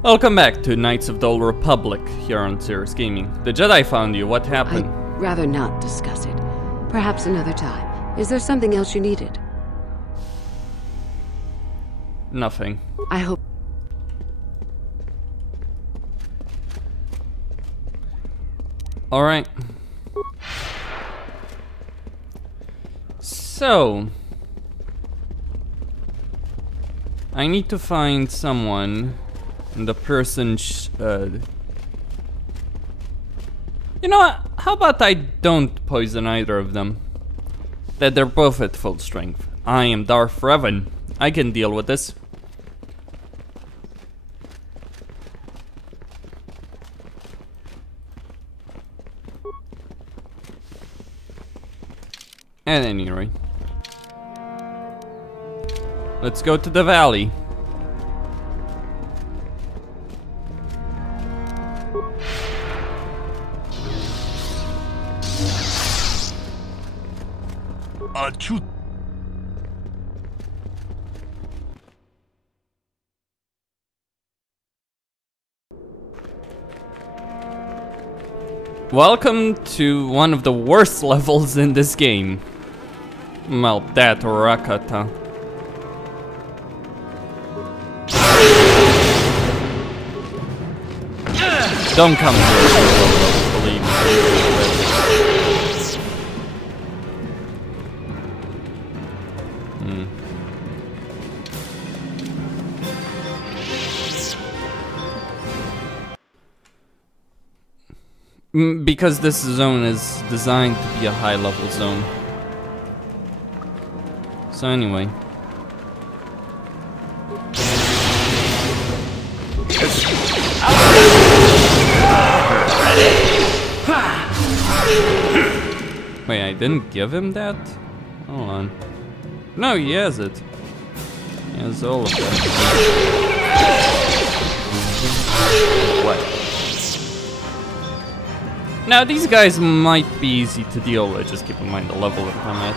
Welcome back to Knights of the Old Republic here on Cirrus Gaming. The Jedi found you. What happened? I'd rather not discuss it. Perhaps another time. Is there something else you needed? Nothing. I hope... Alright. So... I need to find someone... And the person you know what? How about I don't poison either of them? That they're both at full strength. I am Darth Revan. I can deal with this. At any rate. Let's go to the valley. Welcome to one of the worst levels in this game. Well, that or Rakata. Don't come here, believe me. Because this zone is designed to be a high-level zone. So anyway. Wait, I didn't give him that? Hold on. No, he has it. He has all of that. What? Now, these guys might be easy to deal with, just keep in mind the level that I'm at.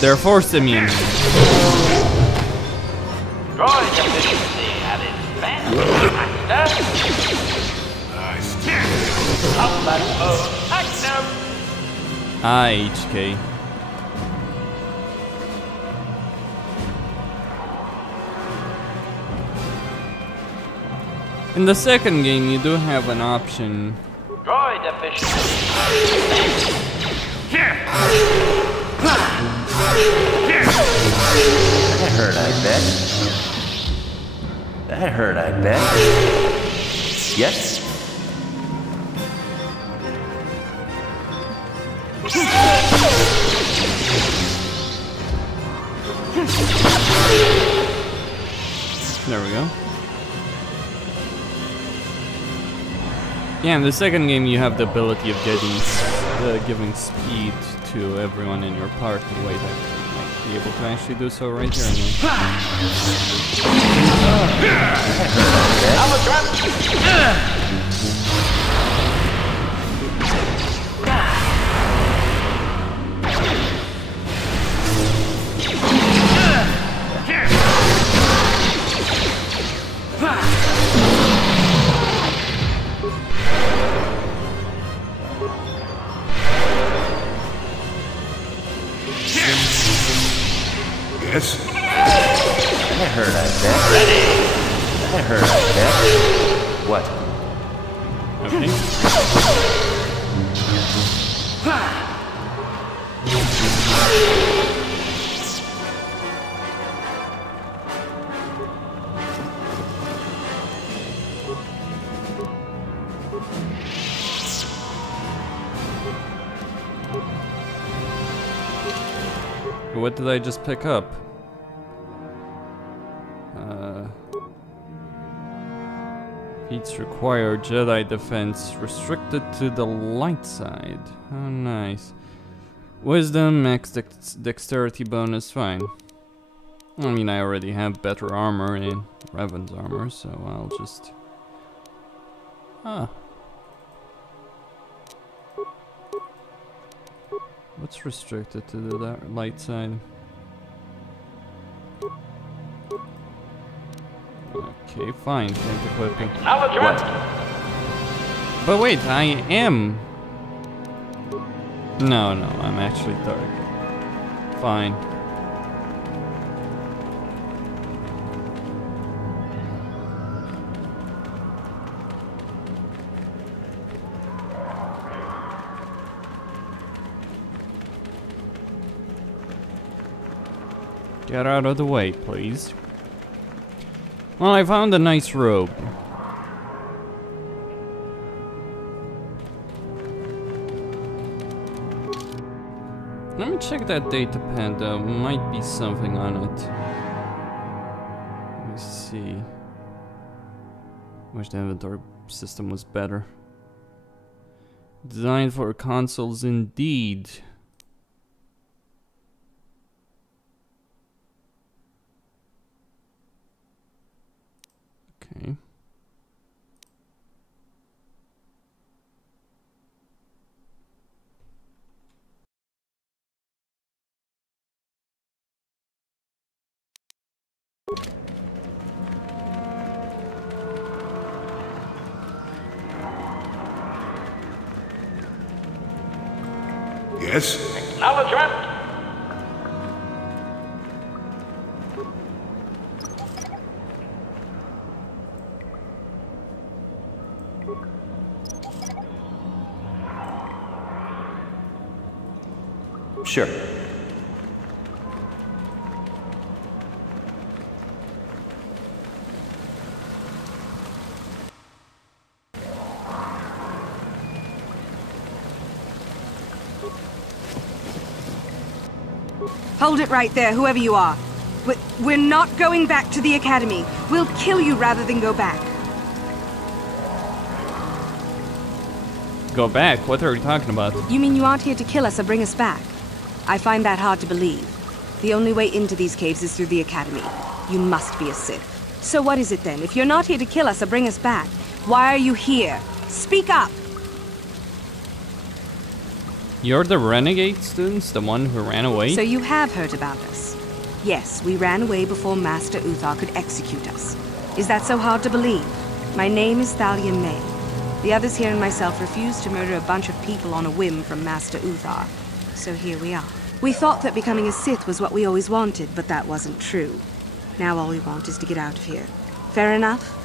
They're force immune. Droid efficiency at its best. Combat mode active. HK. In the second game, you do have an option. Droid efficiency. That hurt, I bet. That hurt, I bet. Yes? There we go. Yeah, in the second game you have the ability of giving speed to everyone in your party. Wait, I might be able to actually do so right here. Yes? That hurt, I bet. Ready? That hurt, I bet. What? Okay. what did I just pick up? Feats require Jedi defense restricted to the light side. Oh, nice. Wisdom, max dexterity bonus, fine. I mean, I already have better armor in Revan's armor, so I'll just... Ah. What's restricted to the light side? Okay, fine, can't equip it. Acknowledgement. But wait, I am... No, I'm actually dark. Fine. Get out of the way, please. Well, I found a nice robe. Let me check that data pad, there might be something on it. Let me see. Wish the inventory system was better. Designed for consoles indeed. Okay. Yes? Acknowledgement. Sure. Hold it right there, whoever you are. We're not going back to the Academy. We'll kill you rather than go back. Go back? What are you talking about? You mean you aren't here to kill us or bring us back? I find that hard to believe. The only way into these caves is through the Academy. You must be a Sith. So what is it then? If you're not here to kill us or bring us back, why are you here? Speak up! You're the renegade students? The one who ran away? So you have heard about us. Yes, we ran away before Master Uthar could execute us. Is that so hard to believe? My name is Thalia May. The others here and myself refused to murder a bunch of people on a whim from Master Uthar. So here we are. We thought that becoming a Sith was what we always wanted, but that wasn't true. Now all we want is to get out of here. Fair enough?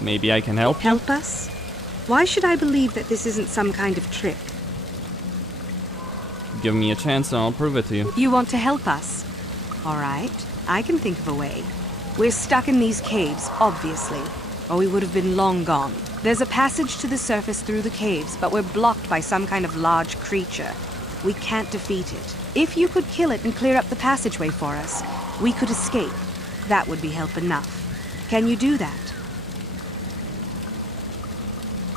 Maybe I can help you? Help us? Why should I believe that this isn't some kind of trick? Give me a chance and I'll prove it to you. You want to help us? All right, I can think of a way. We're stuck in these caves, obviously, or we would have been long gone. There's a passage to the surface through the caves, but we're blocked by some kind of large creature. We can't defeat it. If you could kill it and clear up the passageway for us, we could escape. That would be help enough. Can you do that?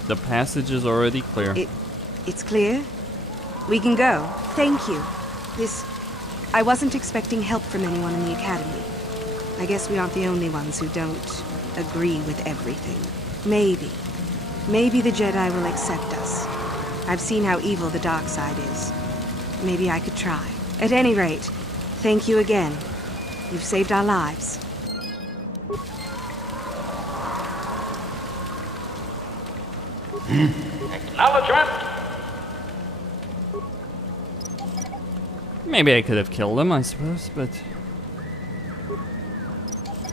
The passage is already clear. It's clear? We can go. Thank you. I wasn't expecting help from anyone in the Academy. I guess we aren't the only ones who don't agree with everything. Maybe the Jedi will accept us. I've seen how evil the dark side is. Maybe I could try. At any rate, thank you again. You've saved our lives. Acknowledgement. Maybe I could have killed them, I suppose, but...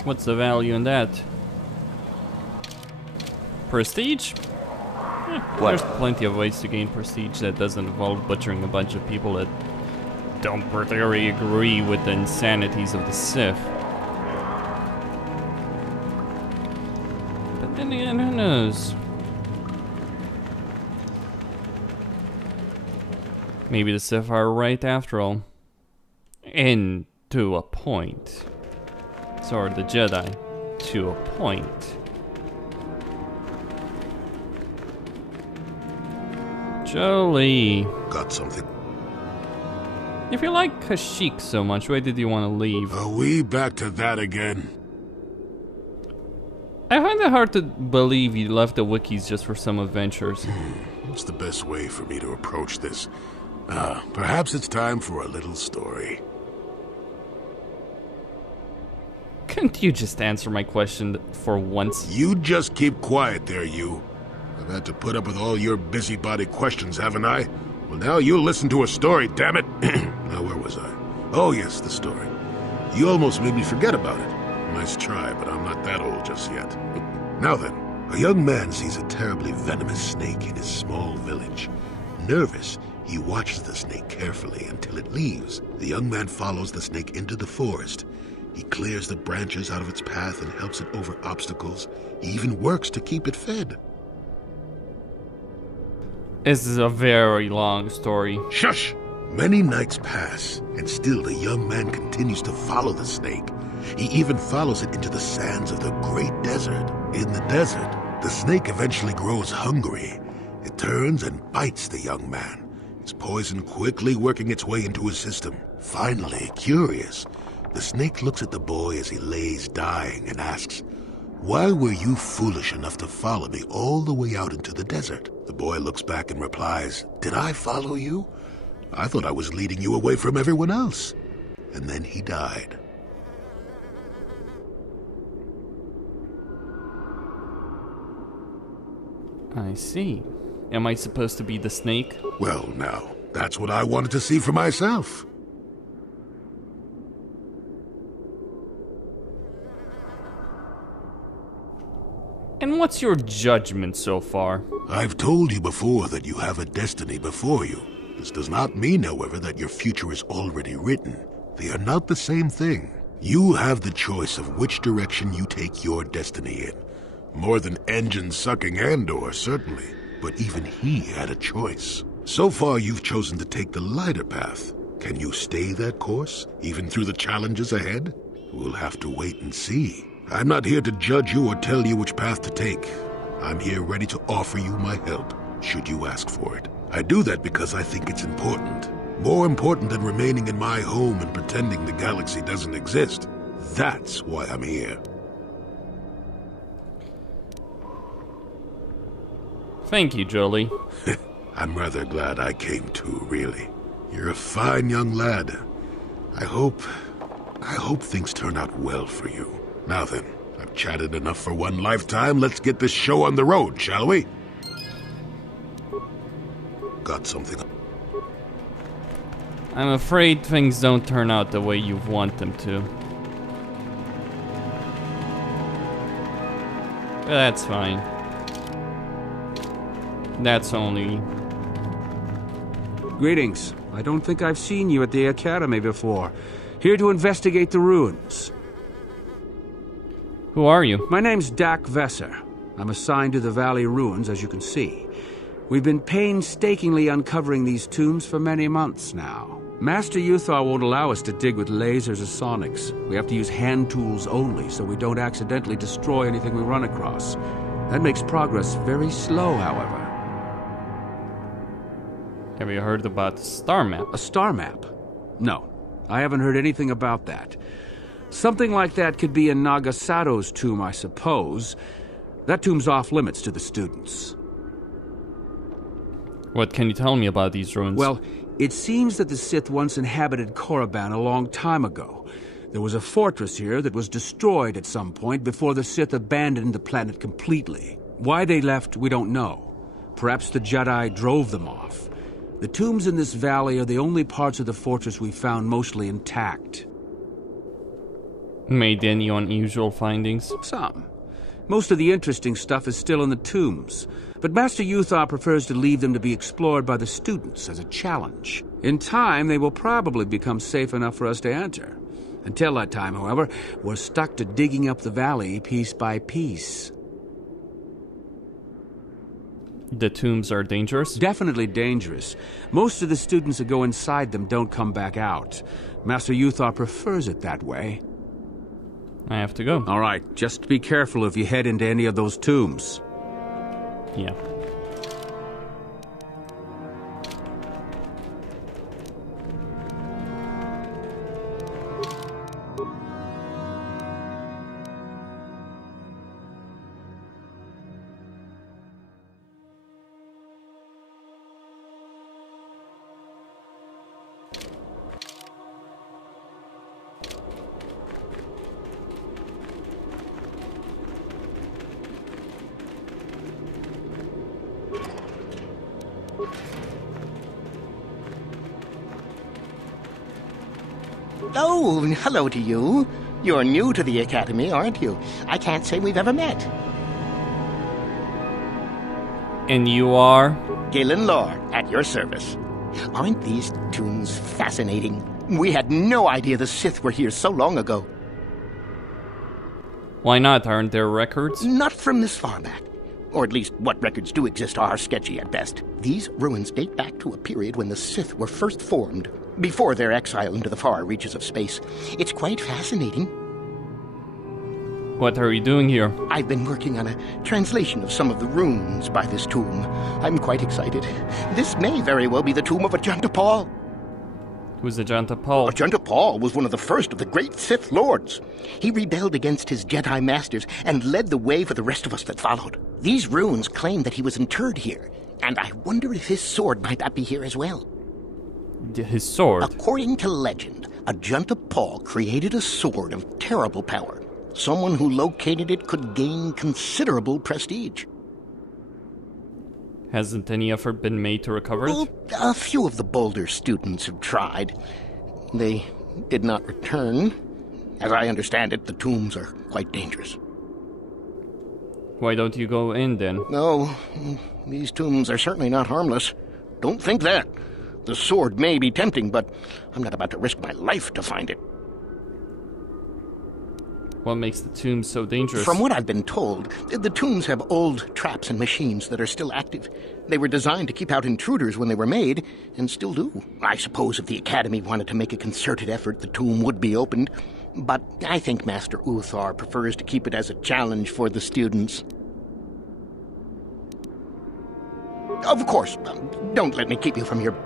What's the value in that? Prestige? There's plenty of ways to gain prestige that doesn't involve butchering a bunch of people that don't particularly agree with the insanities of the Sith. But then again, who knows? Maybe the Sith are right after all. And to a point. So are the Jedi. To a point. Jolie. Got something? If you like Kashyyyk so much, why did you want to leave? Are we back to that again? I find it hard to believe you left the wikis just for some adventures. What's the best way for me to approach this? Perhaps it's time for a little story. Couldn't you just answer my question for once? You just keep quiet there, you. I've had to put up with all your busybody questions, haven't I? Well, now you'll listen to a story, damn it. Now, where was I? Oh, yes, the story. You almost made me forget about it. Nice try, but I'm not that old just yet. Now then, a young man sees a terribly venomous snake in his small village. Nervous, he watches the snake carefully until it leaves. The young man follows the snake into the forest. He clears the branches out of its path and helps it over obstacles. He even works to keep it fed. This is a very long story. Shush! Many nights pass, and still the young man continues to follow the snake. He even follows it into the sands of the great desert. In the desert, the snake eventually grows hungry. It turns and bites the young man, its poison quickly working its way into his system. Finally, curious, the snake looks at the boy as he lays dying and asks, "Why were you foolish enough to follow me all the way out into the desert?" The boy looks back and replies, "Did I follow you? I thought I was leading you away from everyone else." And then he died. I see. Am I supposed to be the snake? Well, now, that's what I wanted to see for myself. And what's your judgment so far? I've told you before that you have a destiny before you. This does not mean, however, that your future is already written. They are not the same thing. You have the choice of which direction you take your destiny in. More than engine-sucking Andor, certainly. But even he had a choice. So far, you've chosen to take the lighter path. Can you stay that course, even through the challenges ahead? We'll have to wait and see. I'm not here to judge you or tell you which path to take. I'm here ready to offer you my help, should you ask for it. I do that because I think it's important. More important than remaining in my home and pretending the galaxy doesn't exist. That's why I'm here. Thank you, Jolie. I'm rather glad I came too, really. You're a fine young lad. I hope things turn out well for you. Now then, I've chatted enough for one lifetime. Let's get this show on the road, shall we? Got something? I'm afraid things don't turn out the way you want them to. But that's fine. That's only... Greetings. I don't think I've seen you at the Academy before. Here to investigate the ruins. Who are you? My name's Dak Vesser. I'm assigned to the Valley Ruins, as you can see. We've been painstakingly uncovering these tombs for many months now. Master Yuthar won't allow us to dig with lasers or sonics. We have to use hand tools only, so we don't accidentally destroy anything we run across. That makes progress very slow, however. Have you heard about the star map? A star map? No, I haven't heard anything about that. Something like that could be in Nagasato's tomb, I suppose. That tomb's off-limits to the students. What can you tell me about these ruins? Well, it seems that the Sith once inhabited Korriban a long time ago. There was a fortress here that was destroyed at some point before the Sith abandoned the planet completely. Why they left, we don't know. Perhaps the Jedi drove them off. The tombs in this valley are the only parts of the fortress we found mostly intact. Made any unusual findings? Some. Most of the interesting stuff is still in the tombs, but Master Yuthar prefers to leave them to be explored by the students as a challenge. In time, they will probably become safe enough for us to enter. Until that time, however, we're stuck to digging up the valley piece by piece. The tombs are dangerous? Definitely dangerous. Most of the students that go inside them don't come back out. Master Uthar prefers it that way. I have to go. All right, just be careful if you head into any of those tombs. Yeah. Oh, hello to you. You're new to the Academy, aren't you? I can't say we've ever met. And you are? Galen Lore, at your service. Aren't these tombs fascinating? We had no idea the Sith were here so long ago. Why not? Aren't there records? Not from this far back. Or at least what records do exist are sketchy at best. These ruins date back to a period when the Sith were first formed, before their exile into the far reaches of space. It's quite fascinating. What are you doing here? I've been working on a translation of some of the runes by this tomb. I'm quite excited. This may very well be the tomb of Ajanta Paul. Who's Ajanta Paul? Ajanta Paul was one of the first of the great Sith Lords. He rebelled against his Jedi Masters and led the way for the rest of us that followed. These runes claim that he was interred here, and I wonder if his sword might not be here as well. His sword? According to legend, Ajanta Paul created a sword of terrible power. Someone who located it could gain considerable prestige. Hasn't any effort been made to recover it? Well, a few of the bolder students have tried. They did not return. As I understand it, the tombs are quite dangerous. Why don't you go in then? No, these tombs are certainly not harmless. Don't think that. The sword may be tempting, but I'm not about to risk my life to find it. What makes the tombs so dangerous? From what I've been told, the tombs have old traps and machines that are still active. They were designed to keep out intruders when they were made, and still do. I suppose if the Academy wanted to make a concerted effort, the tomb would be opened. But I think Master Uthar prefers to keep it as a challenge for the students. Of course, don't let me keep you from your...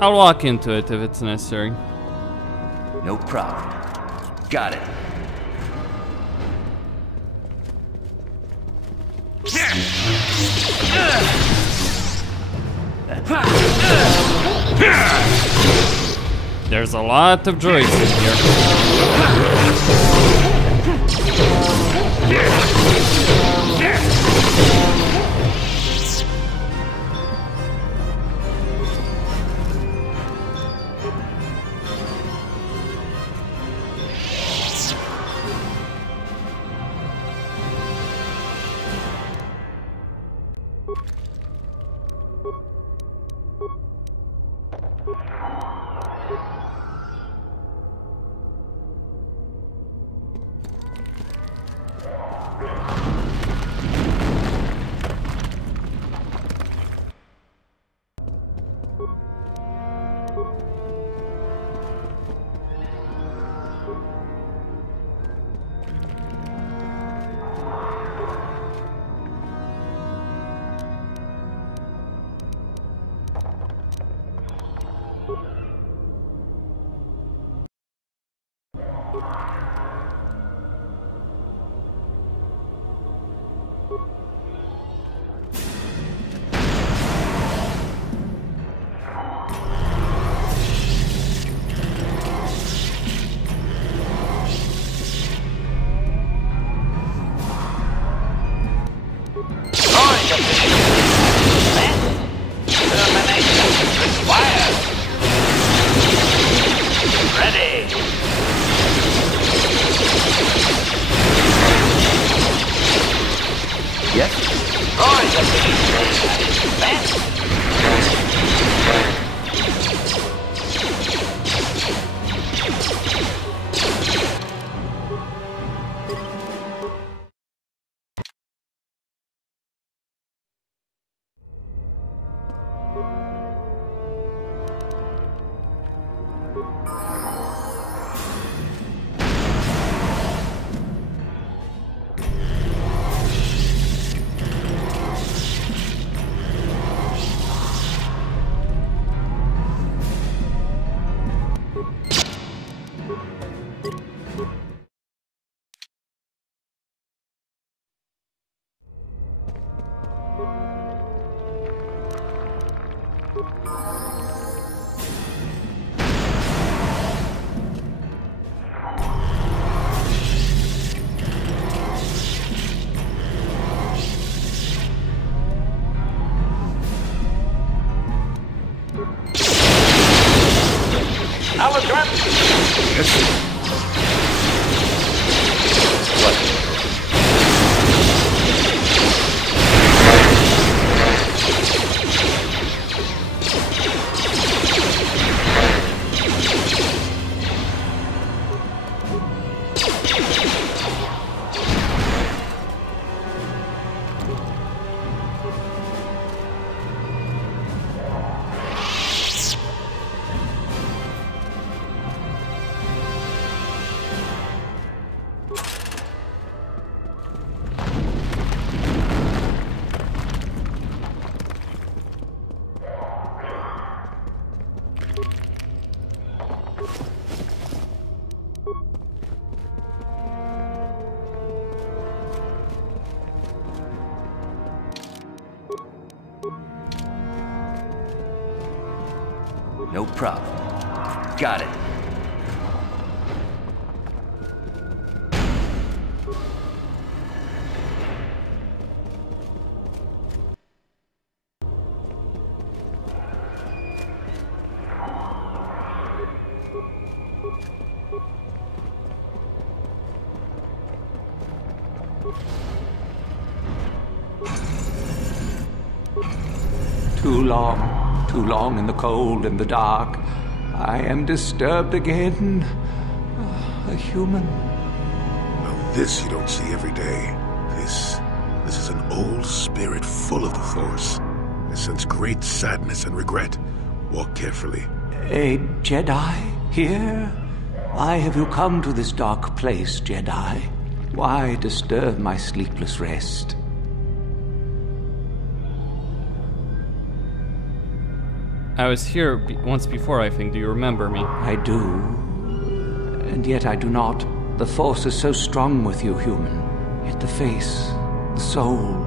I'll walk into it if it's necessary. No problem. Got it. There's a lot of droids in here. No problem. Got it. Too long in the cold and the dark. I am disturbed again. A human. Well, this you don't see every day. This is an old spirit full of the Force. I sense great sadness and regret. Walk carefully. A Jedi here? Why have you come to this dark place, Jedi? Why disturb my sleepless rest? I was here once before, I think. Do you remember me? I do. And yet I do not. The Force is so strong with you, human. Yet the face, the soul...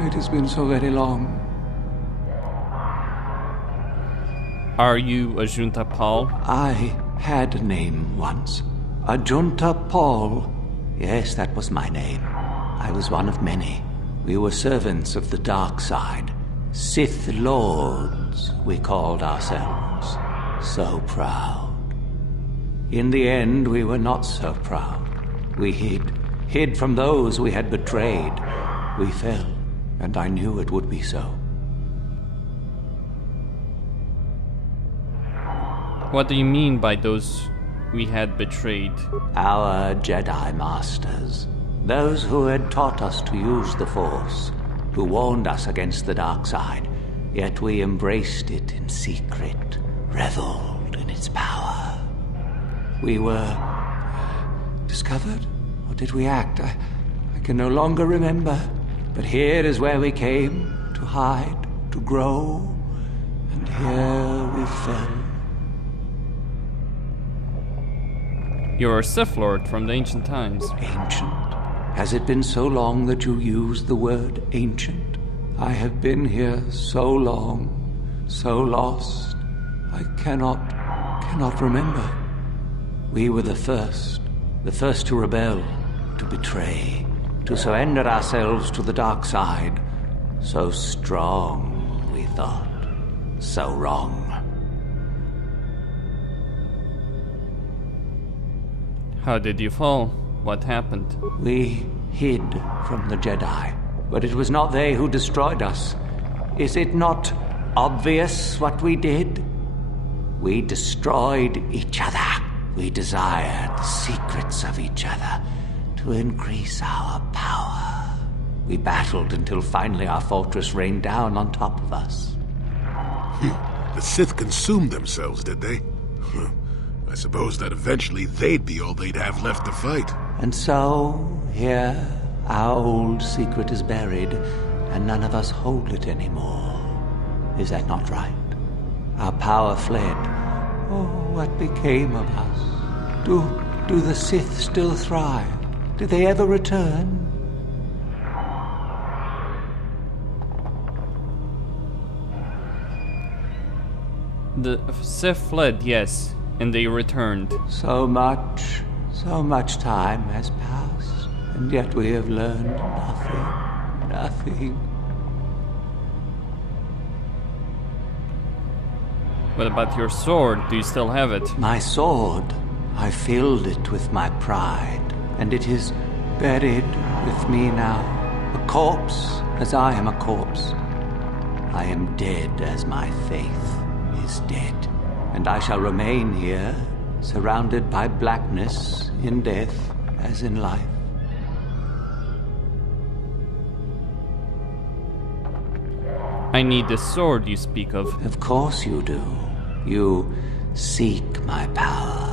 It has been so very long. Are you a Junta Paul? I had a name once. A Junta Paul. Yes, that was my name. I was one of many. We were servants of the dark side. Sith Lords, we called ourselves. So proud. In the end, we were not so proud. We hid from those we had betrayed. We fell, and I knew it would be so. What do you mean by those we had betrayed? Our Jedi Masters. Those who had taught us to use the Force. Who warned us against the dark side, yet we embraced it in secret, reveled in its power. We were discovered, or did we act? I can no longer remember, but here is where we came, to hide, to grow, and here we fell. You're a Sith Lord from the ancient times. Ancient? Has it been so long that you used the word ancient? I have been here so long, so lost, I cannot remember. We were the first to rebel, to betray, to surrender ourselves to the dark side. So strong, we thought, so wrong. How did you fall? What happened? We hid from the Jedi, but it was not they who destroyed us. Is it not obvious what we did? We destroyed each other. We desired the secrets of each other to increase our power. We battled until finally our fortress rained down on top of us. The Sith consumed themselves, did they? I suppose that eventually they'd be all they'd have left to fight. And so, here, our old secret is buried, and none of us hold it anymore. Is that not right? Our power fled. Oh, what became of us? Do the Sith still thrive? Did they ever return? The Sith fled, yes, and they returned. So much time has passed, and yet we have learned nothing. What about your sword? Do you still have it? My sword, I filled it with my pride, and it is buried with me now, a corpse as I am a corpse. I am dead as my faith is dead, and I shall remain here, surrounded by blackness in death as in life. I need the sword you speak of. Of course you do. You seek my power.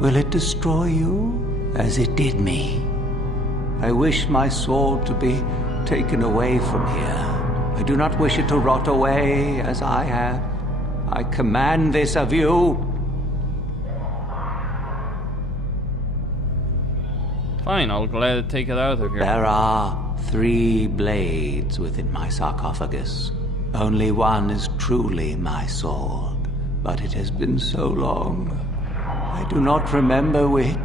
Will it destroy you as it did me? I wish my sword to be taken away from here. I do not wish it to rot away as I have. I command this of you. Fine, I'll gladly take it out of here. There are 3 blades within my sarcophagus. Only one is truly my sword, but it has been so long. I do not remember which.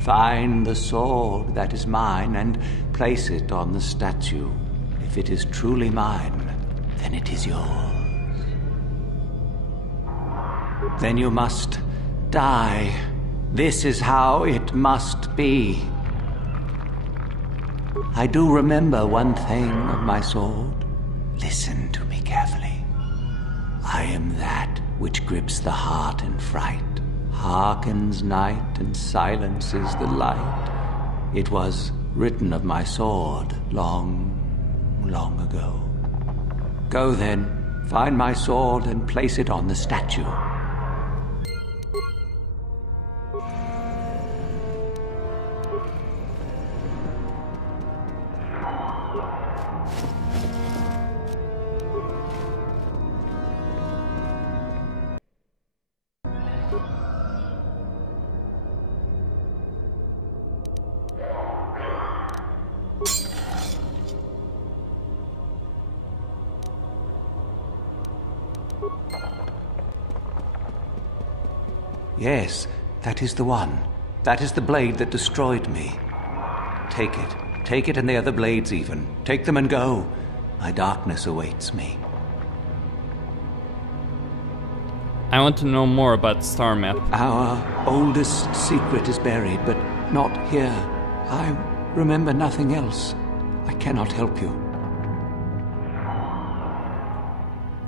Find the sword that is mine and place it on the statue. If it is truly mine, then it is yours. Then you must die. This is how it must be. I do remember one thing of my sword. Listen to me carefully. I am that which grips the heart in fright, hearkens night and silences the light. It was written of my sword long ago. Go then, find my sword and place it on the statue. Yes, that is the one. That is the blade that destroyed me. Take it. Take it and the other blades even. Take them and go. My darkness awaits me. I want to know more about the star map. Our oldest secret is buried, but not here. I remember nothing else. I cannot help you.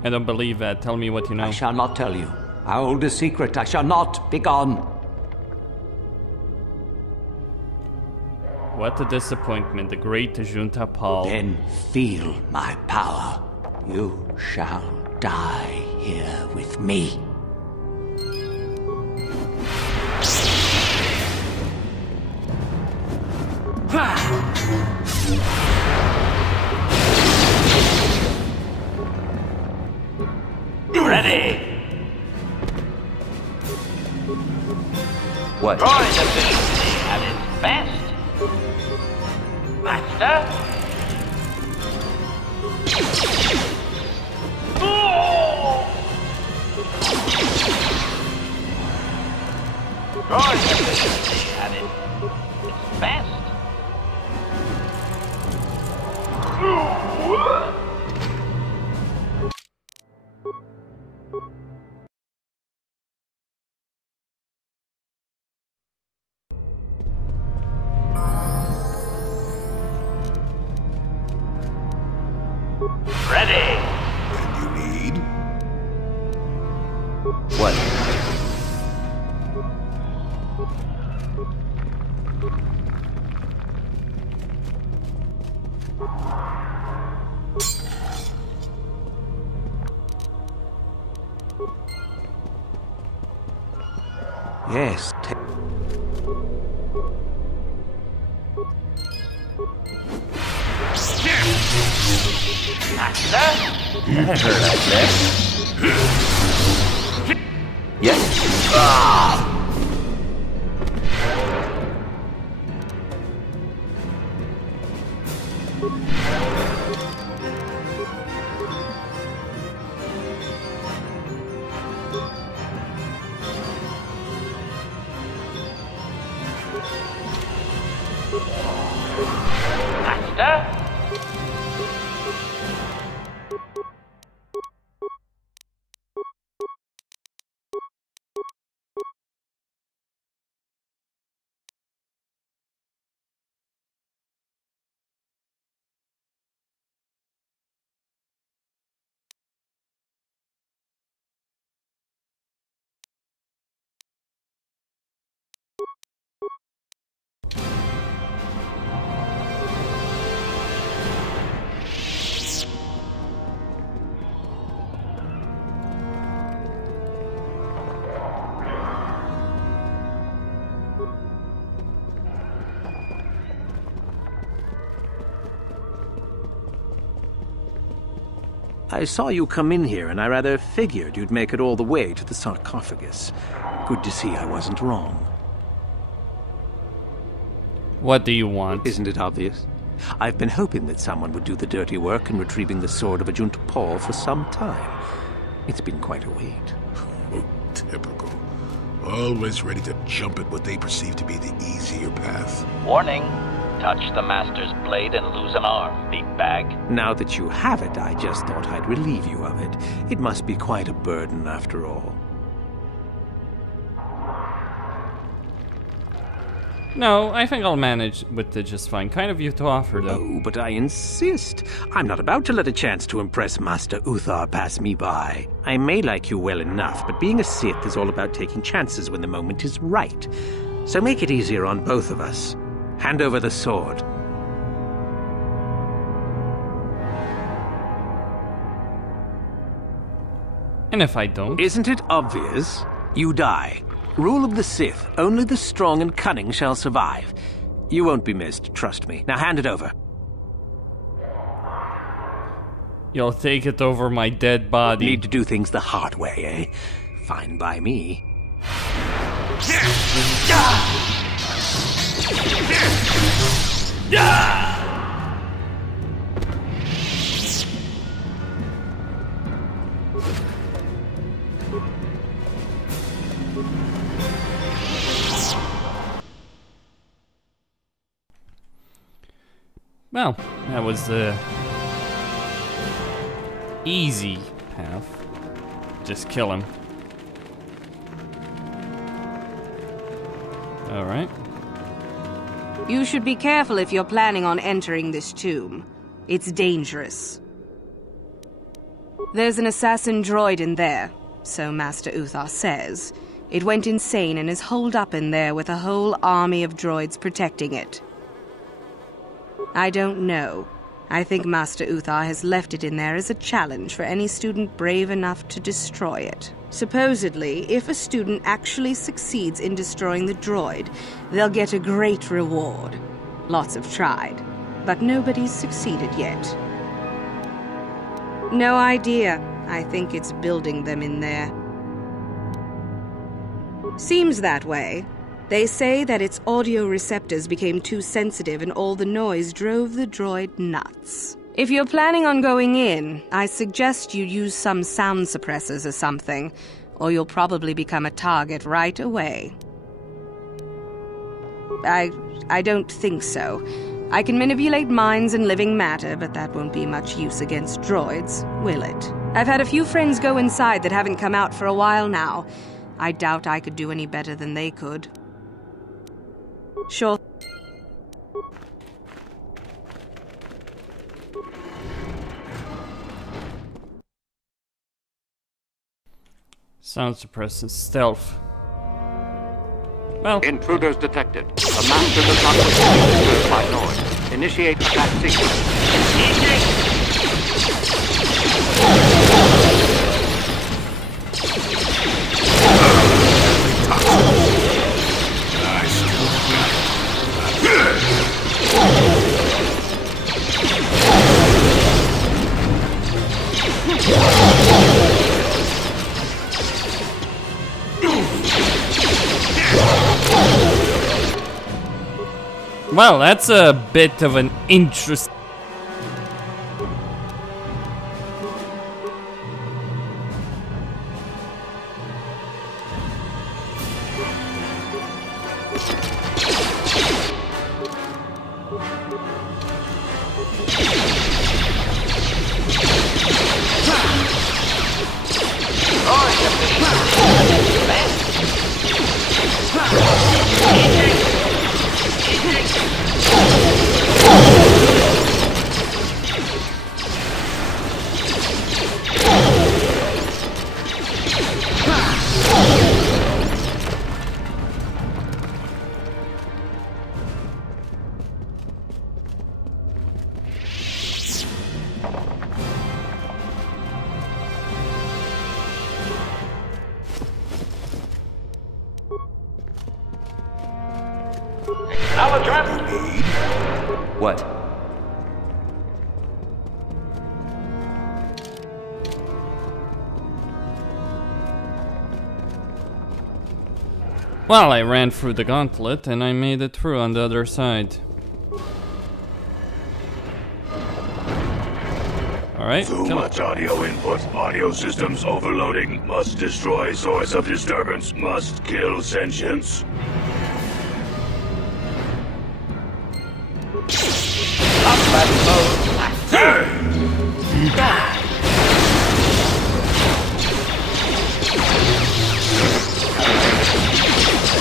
I don't believe that. Tell me what you know. I shall not tell you. Our oldest secret, I shall not be gone. What a disappointment, the great Junta Paul. Then feel my power. You shall die here with me. Ready! What? Roy the Beast at its best. Master? Roy the Beast at its best. Ready! And you need? What? Yes, Master? That hurt, I bet. Yes. Master? I saw you come in here, and I rather figured you'd make it all the way to the sarcophagus. Good to see I wasn't wrong. What do you want? Isn't it obvious? I've been hoping that someone would do the dirty work in retrieving the sword of Ajunta Paul for some time. It's been quite a wait. Oh, typical. Always ready to jump at what they perceive to be the easier path. Warning. Touch the Master's blade and lose an arm, big bag. Now that you have it, I just thought I'd relieve you of it. It must be quite a burden after all. No, I think I'll manage with it just fine. Kind of you to offer, though. Oh, but I insist. I'm not about to let a chance to impress Master Uthar pass me by. I may like you well enough, but being a Sith is all about taking chances when the moment is right. So make it easier on both of us. Hand over the sword. And if I don't? Isn't it obvious? You die. Rule of the Sith. Only the strong and cunning shall survive. You won't be missed, trust me. Now hand it over. You'll take it over my dead body. Need to do things the hard way, eh? Fine by me. Well, that was the easy path. Just kill him. Alright. You should be careful if you're planning on entering this tomb. It's dangerous. There's an assassin droid in there, so Master Uthar says. It went insane and is holed up in there with a whole army of droids protecting it. I don't know. I think Master Uthar has left it in there as a challenge for any student brave enough to destroy it. Supposedly, if a student actually succeeds in destroying the droid, they'll get a great reward. Lots have tried, but nobody's succeeded yet. No idea. I think it's building them in there. Seems that way. They say that its audio receptors became too sensitive and all the noise drove the droid nuts. If you're planning on going in, I suggest you use some sound suppressors or something, or you'll probably become a target right away. I don't think so. I can manipulate minds and living matter, but that won't be much use against droids, will it? I've had a few friends go inside that haven't come out for a while now. I doubt I could do any better than they could. Sure. Sound suppresses stealth. Well, intruders detected. The master does not wish to be disturbed by noise. Initiate attack sequence. well, that's a bit of an interest. Acknowledgement! What? Well, I ran through the gauntlet and I made it through on the other side. Alright, Too much audio input. Audio systems overloading. Must destroy source of disturbance. Must kill sentience. Combat mode active!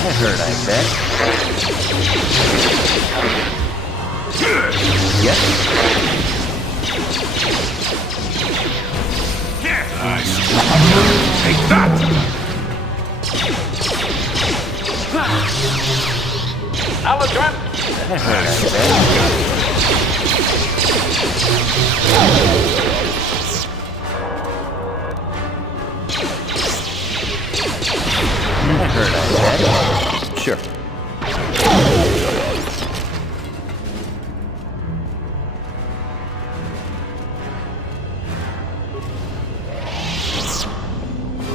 That hurt, I bet. Yes? Take that! Acknowledgement! That hurt, I bet. That hurt, I bet. Sure.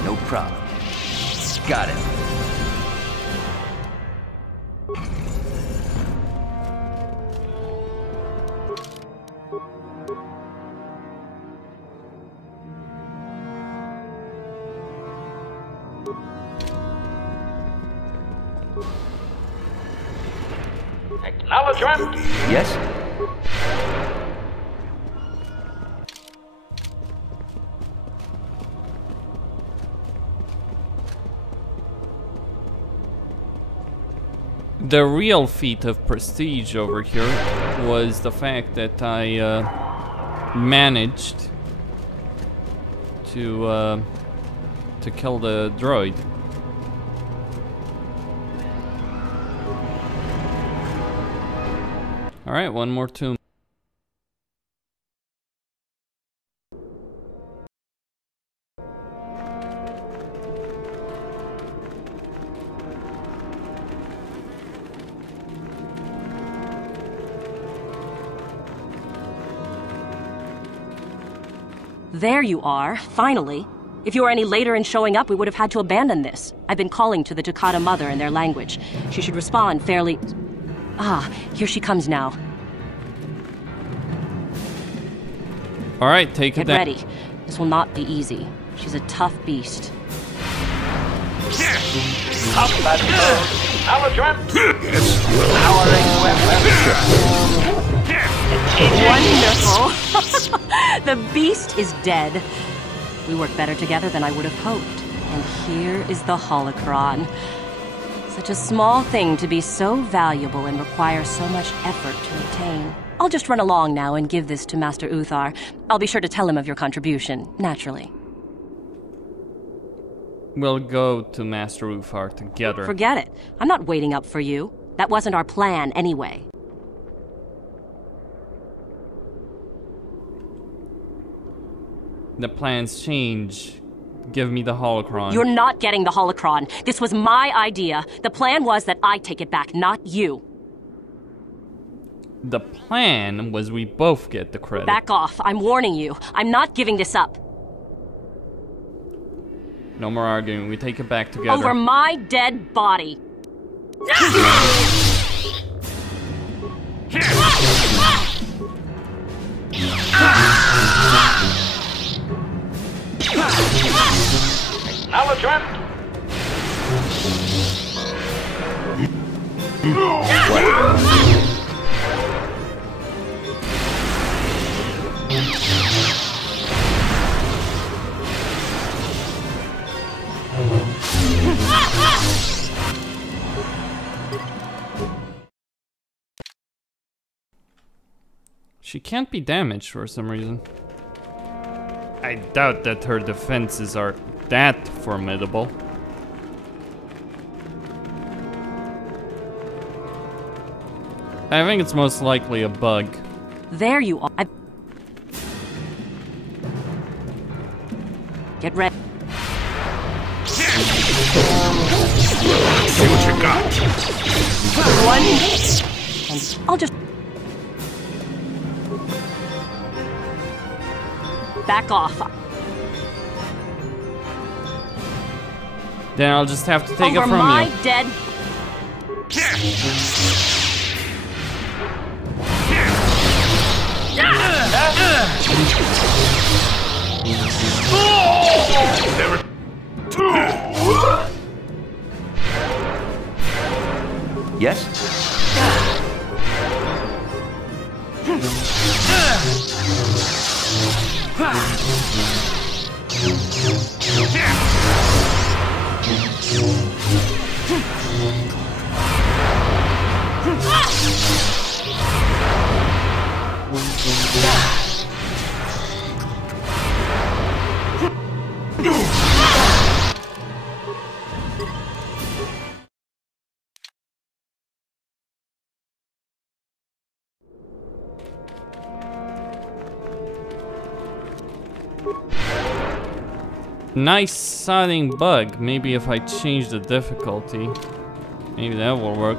No problem. Got it. Acknowledgement! Yes? The real feat of prestige over here was the fact that I managed to kill the droid. Alright, one more tomb. There you are, finally. If you were any later in showing up, we would have had to abandon this. I've been calling to the Takata mother in their language. She should respond fairly... Ah, here she comes now. Alright, take it down. Get ready. This will not be easy. She's a tough beast. Combat mode! Acknowledgement! Powering weapon! Wonderful! The beast is dead. We work better together than I would have hoped. And here is the holocron. Such a small thing to be so valuable and require so much effort to obtain. I'll just run along now and give this to Master Uthar. I'll be sure to tell him of your contribution, naturally. We'll go to Master Uthar together. Forget it. I'm not waiting up for you. That wasn't our plan anyway. The plans change. Give me the holocron. You're not getting the holocron. This was my idea. The plan was that I take it back, not you. The plan was we both get the credit. Back off. I'm warning you. I'm not giving this up. No more arguing. We take it back together. Over my dead body. Acknowledgement! She can't be damaged for some reason. I doubt that her defenses are that formidable. I think it's most likely a bug. There you are. Get ready. See what you got. One. And I'll just... back off. Then I'll just have to take it Over from my you. dead... Yes? Nice sounding bug. Maybe if I change the difficulty, maybe that will work.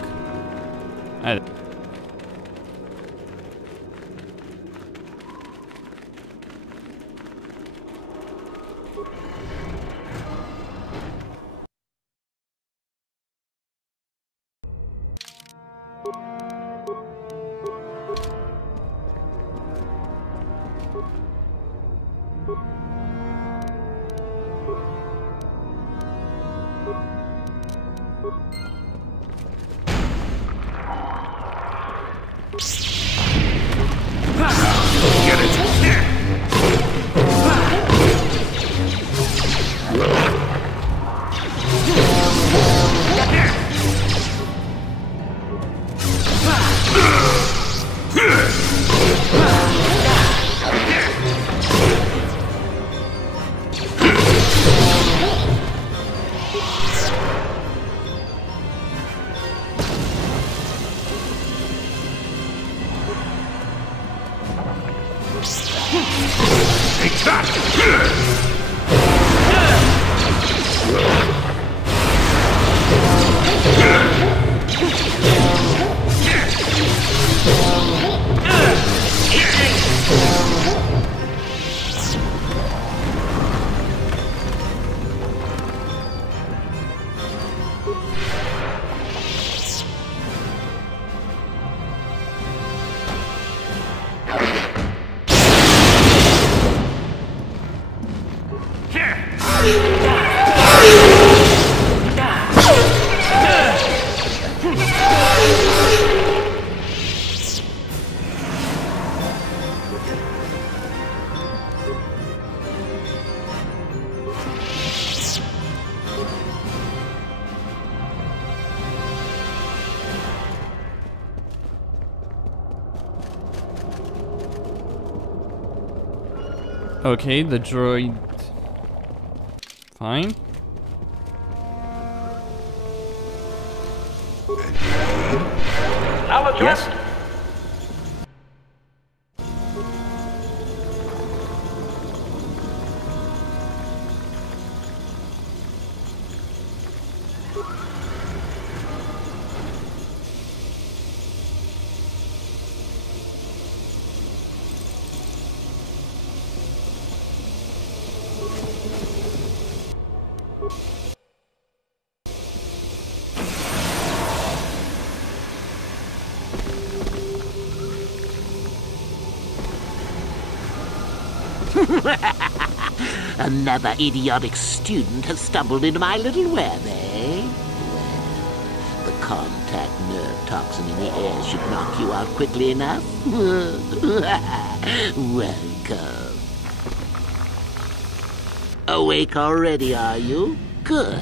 Okay, the droid. Fine. Yes? Another idiotic student has stumbled into my little web, eh? The contact nerve toxin in the air should knock you out quickly enough. Welcome. Awake already, are you? Good.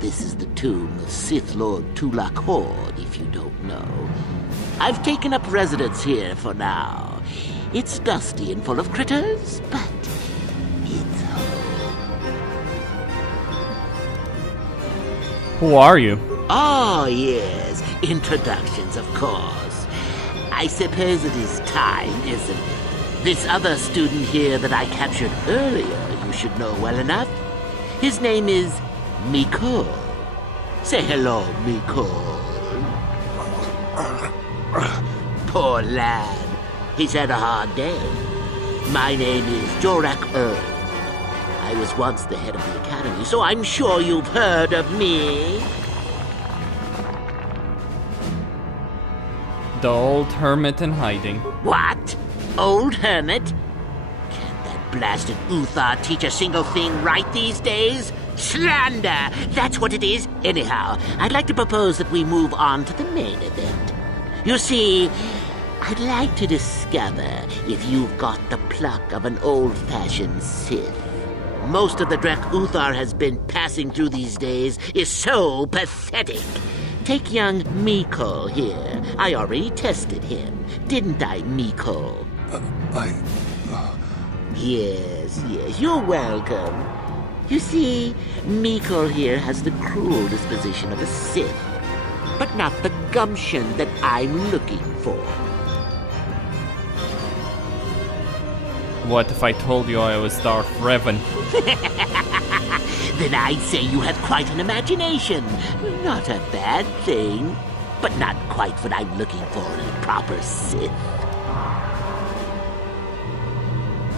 This is the tomb of Sith Lord Tulak Horde, if you don't know. I've taken up residence here for now. It's dusty and full of critters, but it's home. Who are you? Oh, yes. Introductions, of course. I suppose it is time, isn't it? This other student here that I captured earlier, you should know well enough. His name is Miko. Say hello, Miko. Poor lad. He's had a hard day. My name is Jorak Erd. I was once the head of the Academy, so I'm sure you've heard of me. The old hermit in hiding. What? Old hermit? Can't that blasted Uthar teach a single thing right these days? Slander! That's what it is. Anyhow, I'd like to propose that we move on to the main event. You see, I'd like to discover if you've got the pluck of an old-fashioned Sith. Most of the Drek Uthar has been passing through these days is so pathetic. Take young Mikol here. I already tested him. Didn't I, Mikol? Yes, you're welcome. You see, Mikol here has the cruel disposition of a Sith, but not the gumption that I'm looking for. What if I told you I was Darth Revan? Then I'd say you have quite an imagination. Not a bad thing, but not quite what I'm looking for in a proper Sith.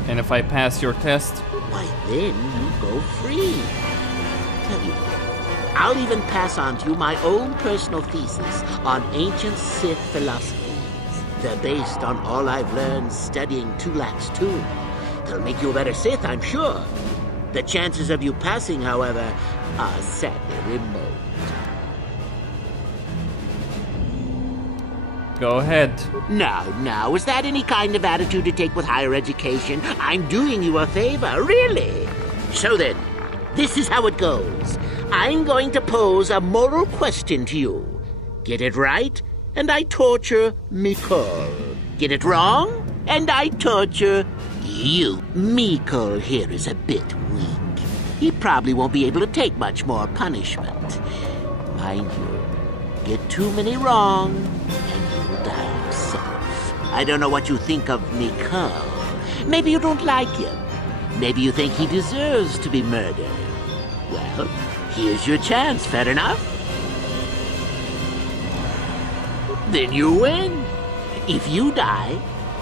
And if I pass your test? Why, then you go free. Tell you what, I'll even pass on to you my own personal thesis on ancient Sith philosophies. They're based on all I've learned studying Tulak's tomb. They'll make you a better Sith, I'm sure. The chances of you passing, however, are sadly remote. Go ahead. Now, is that any kind of attitude to take with higher education? I'm doing you a favor, really. So then, this is how it goes. I'm going to pose a moral question to you. Get it right, and I torture Mikol. Get it wrong, and I torture you. Mikol here is a bit weak. He probably won't be able to take much more punishment. Mind you, get too many wrong, and you'll die yourself. I don't know what you think of Mikol. Maybe you don't like him. Maybe you think he deserves to be murdered. Well, here's your chance, fair enough? Then you win. If you die,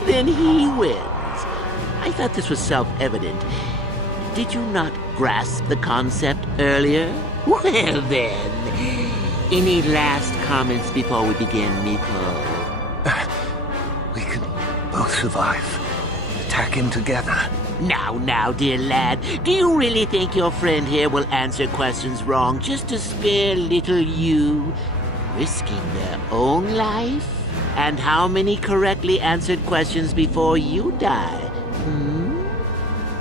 then he wins. I thought this was self-evident. Did you not grasp the concept earlier? Well then, any last comments before we begin, Mikol? We can both survive. Attack him together. Now, dear lad, do you really think your friend here will answer questions wrong just to spare little you, risking their own life? And how many correctly answered questions before you die?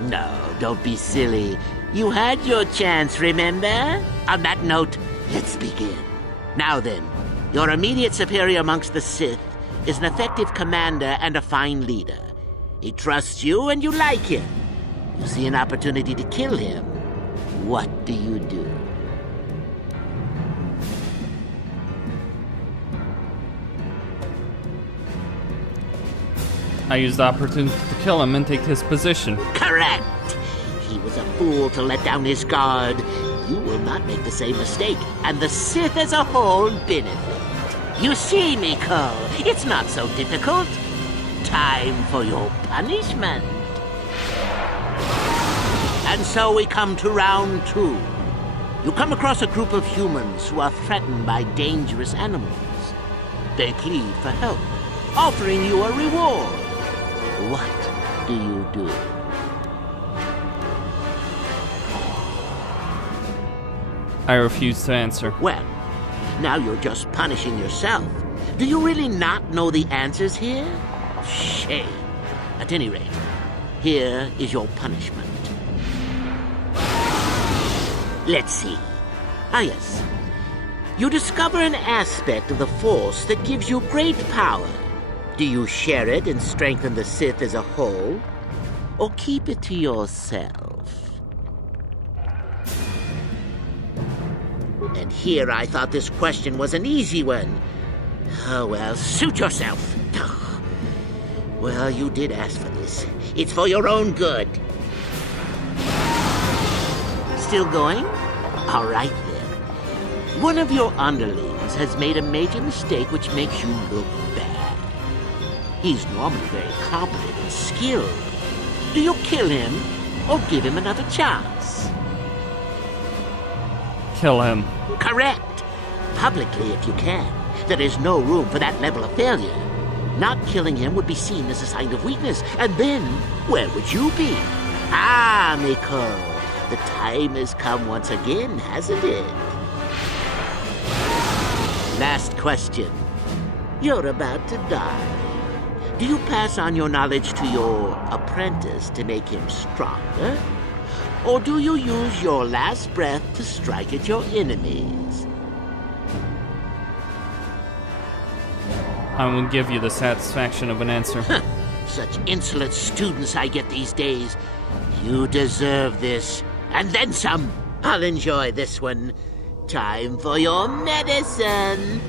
No, don't be silly. You had your chance, remember? On that note, let's begin. Now then, your immediate superior amongst the Sith is an effective commander and a fine leader. He trusts you and you like him. You see an opportunity to kill him. What do you do? I use the opportunity to kill him and take his position. Correct! He was a fool to let down his guard. You will not make the same mistake, and the Sith as a whole benefit. You see, Mikol, it's not so difficult. Time for your punishment. And so we come to round 2. You come across a group of humans who are threatened by dangerous animals. They plead for help, offering you a reward. What do you do? I refuse to answer. Well, now you're just punishing yourself. Do you really not know the answers here? Shame. At any rate, here is your punishment. Let's see. Ah, yes. You discover an aspect of the Force that gives you great power. Do you share it and strengthen the Sith as a whole? Or keep it to yourself? And here I thought this question was an easy one. Oh, well, suit yourself. Well, you did ask for this. It's for your own good. Still going? All right, then. One of your underlings Revan's has made a major mistake which makes you look bad. He's normally very competent and skilled. Do you kill him or give him another chance? Kill him. Correct. Publicly, if you can. There is no room for that level of failure. Not killing him would be seen as a sign of weakness, and then where would you be? Ah, Miko, the time has come once again, hasn't it? Last question. You're about to die. Do you pass on your knowledge to your apprentice to make him stronger? Or do you use your last breath to strike at your enemies? I will give you the satisfaction of an answer. Such insolent students I get these days. You deserve this, and then some. I'll enjoy this one. Time for your medicine.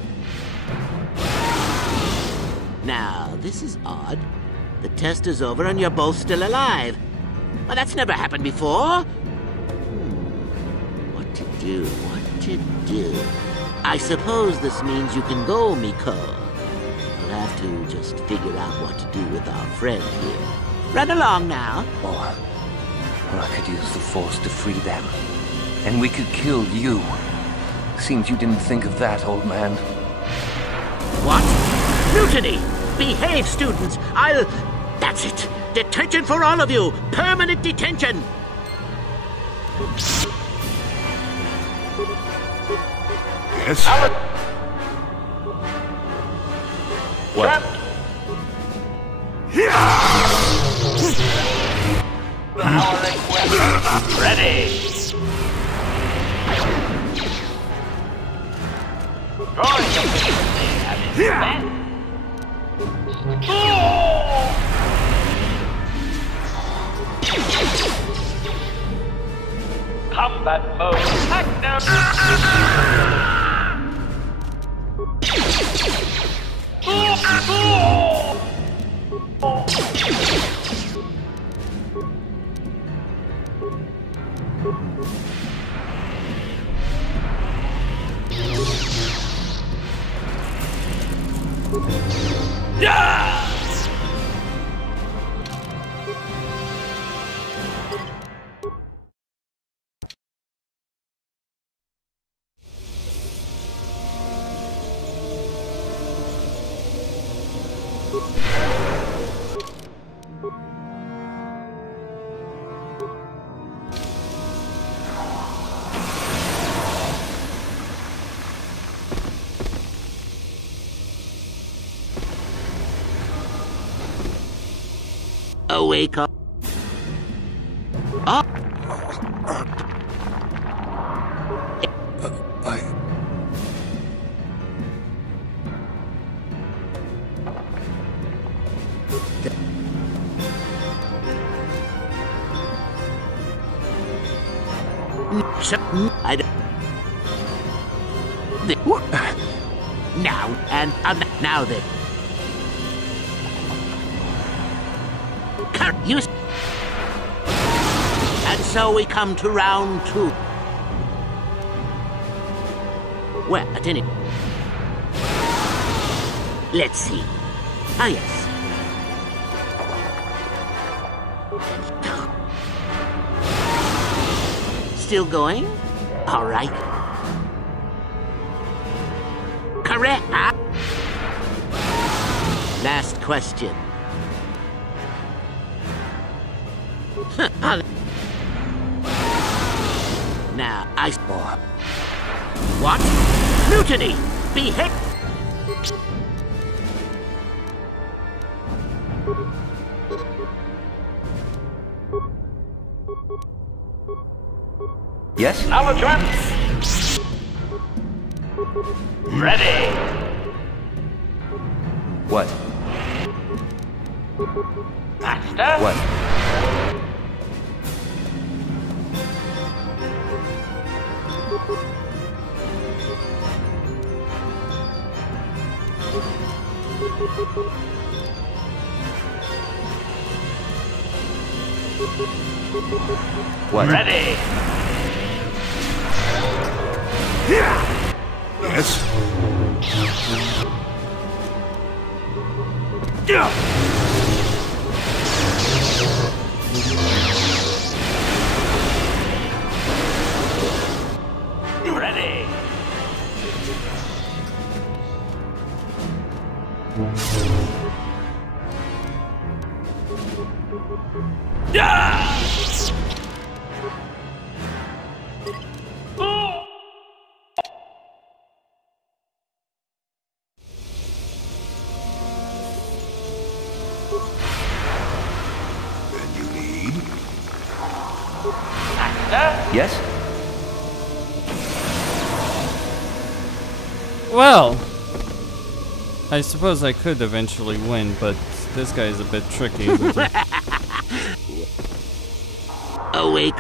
Now, this is odd. The test is over and you're both still alive. Well, that's never happened before. What to do? What to do? I suppose this means you can go, Miko. We'll have to just figure out what to do with our friend here. Run along now. Or I could use the Force to free them. And we could kill you. Seems you didn't think of that, old man. What? Mutiny! Behave, students! That's it! Detention for all of you! Permanent detention! Yes? What? Powering weapon ready. Going efficiently at its best. Combat mode Wake up. Up. I don't. Now and now then. Use. And so we come to round 2. Well, at any. Let's see. Ah, yes. Still going? All right. Correct. Last question. Now, What? Mutiny! Behave! Yes? Acknowledgements! Ready! What? Master? What? What? Ready! Yes? Ready. Yes? Well, I suppose I could eventually win, but this guy is a bit tricky, isn't he? Awake.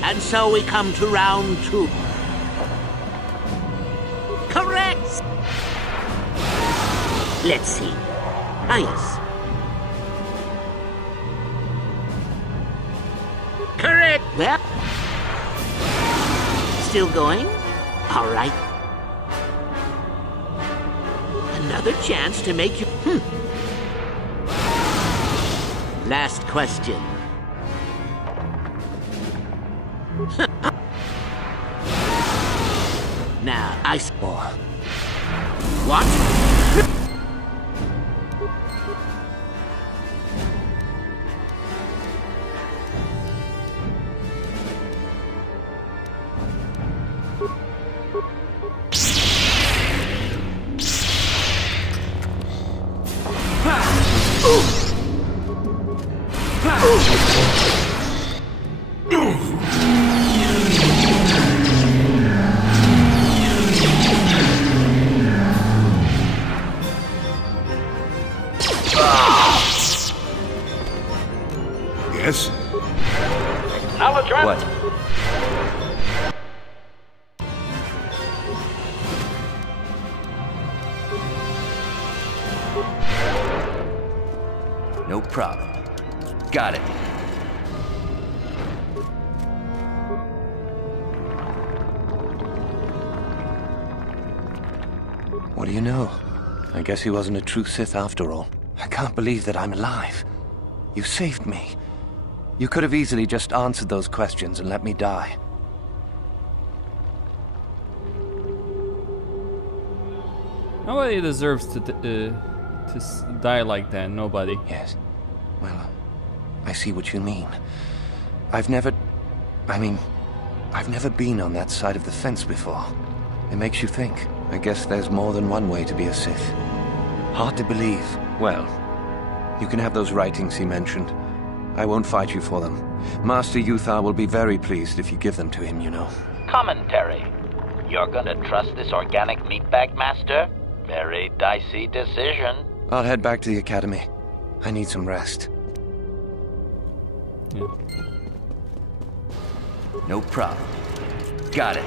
And so we come to round 2. Correct! Let's see. Ah, yes. Correct! Well, still going? All right. Another chance to make you... Last question. Now, I... What? Yes? Acknowledgement. What? No problem. Got it. What do you know? I guess he wasn't a true Sith after all. I can't believe that I'm alive. You saved me. You could have easily just answered those questions and let me die. Nobody deserves to die like that. Nobody. Yes. Well, I see what you mean. I've never been on that side of the fence before. It makes you think. I guess there's more than one way to be a Sith. Hard to believe. Well, you can have those writings he mentioned. I won't fight you for them. Master Uthar will be very pleased if you give them to him, you know. Commentary. You're gonna trust this organic meatbag, Master? Very dicey decision. I'll head back to the academy. I need some rest. Yeah. No problem. Got it.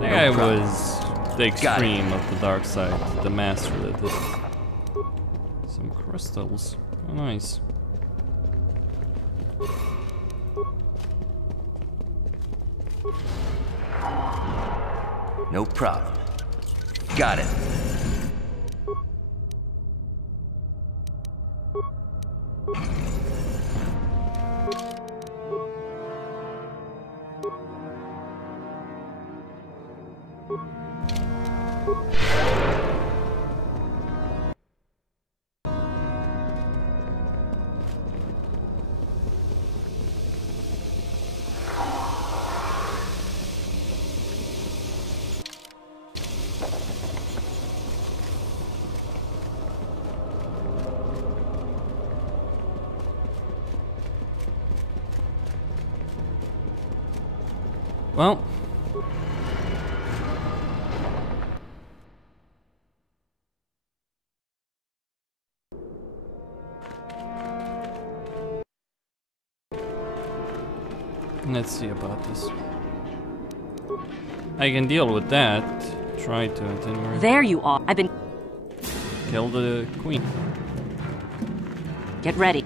That guy was the extreme of the dark side, the master that did some crystals. Oh, nice. No problem. Got it. Well. Let's see about this. I can deal with that. Try to, anyway. There you are. I've been... Kill the queen. Get ready.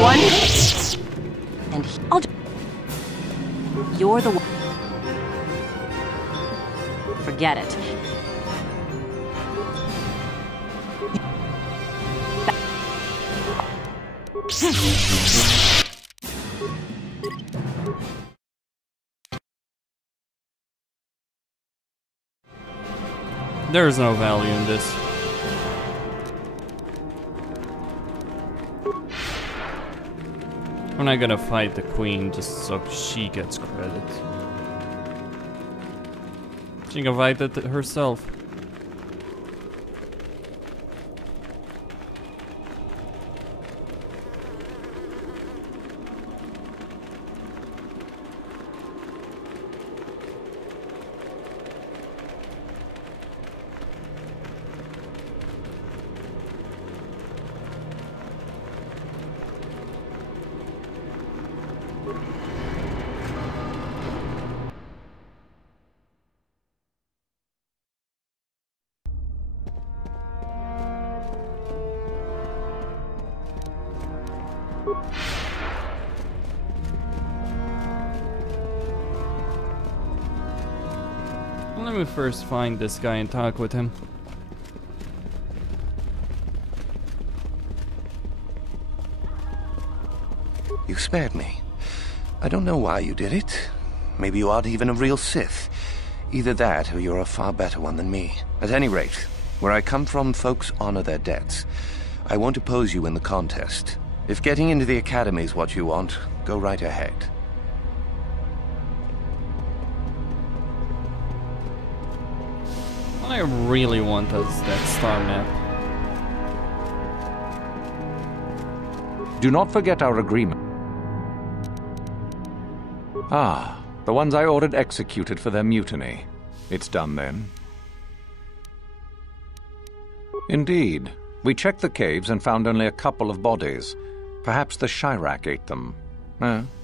One. And I'll... You're the one. Forget it. There is no value in this. We're not gonna fight the queen just so she gets credit. She can fight it herself. Let me first find this guy and talk with him. You spared me. I don't know why you did it. Maybe you aren't even a real Sith. Either that, or you're a far better one than me. At any rate, where I come from, folks honor their debts. I won't oppose you in the contest. If getting into the Academy is what you want, go right ahead. What I really want is that star map. Do not forget our agreement. Ah, the ones I ordered executed for their mutiny. It's done then. Indeed. We checked the caves and found only a couple of bodies. Perhaps the Chirac ate them.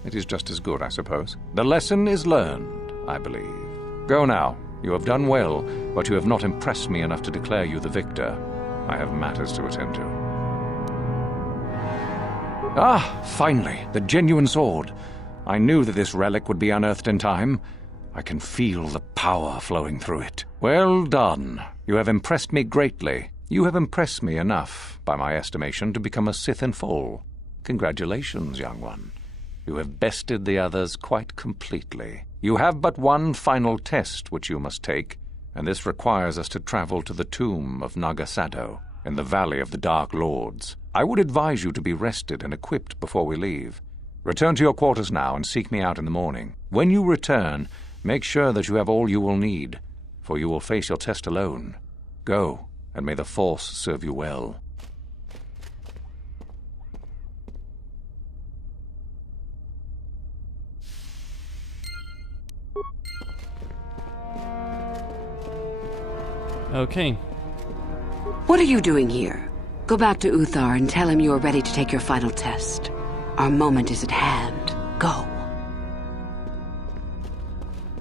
It is just as good, I suppose. The lesson is learned, I believe. Go now. You have done well, but you have not impressed me enough to declare you the victor. I have matters to attend to. Ah, finally, the genuine sword. I knew that this relic would be unearthed in time. I can feel the power flowing through it. Well done. You have impressed me greatly. You have impressed me enough, by my estimation, to become a Sith in full. Congratulations, young one. You have bested the others quite completely. You have but one final test which you must take, and this requires us to travel to the tomb of Nagasado, in the Valley of the Dark Lords. I would advise you to be rested and equipped before we leave. Return to your quarters now and seek me out in the morning. When you return, make sure that you have all you will need, for you will face your test alone. Go, and may the Force serve you well. Okay. What are you doing here? Go back to Uthar and tell him you are ready to take your final test. Our moment is at hand. Go.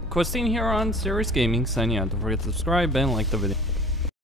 Costin here on Serious Gaming, signing out. Don't forget to subscribe and like the video.